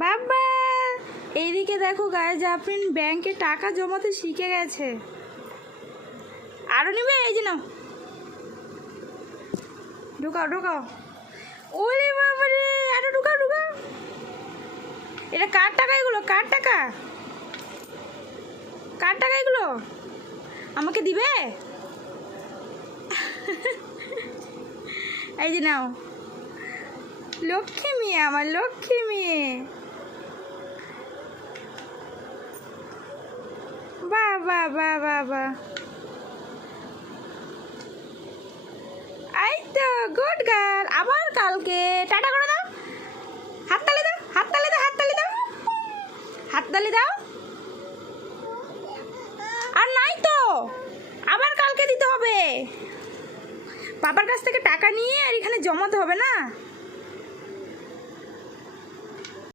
বাবা, এইদিকে দেখো গায়ে জাফরিন ব্যাংকে টাকা জমাতে শিখে গেছে। আরো নিবে? এই যে নাও, ঢুকাও ঢুকাও। ওরে বাবারে, আরো ঢুকাও ঢুকাও। এটা কার টাকা? এগুলো কার টাকা? কার টাকা এগুলো? আমাকে দিবে? এই যে নাও, লক্ষ্মী মেয়ে, আমার লক্ষ্মী মেয়ে। বাহ বাহ বাহ বাহ বাহ, এই তো গুড গার্ল। আবার কালকে টাটা করে দাও, হাততালি দাও, হাততালি দাও, হাততালি দাও, হাততালি দাও। আর নাই তো, আবার কালকে দিতে হবে। বাবার কাছ থেকে টাকা নিয়ে আর এখানে জমাতে হবে না।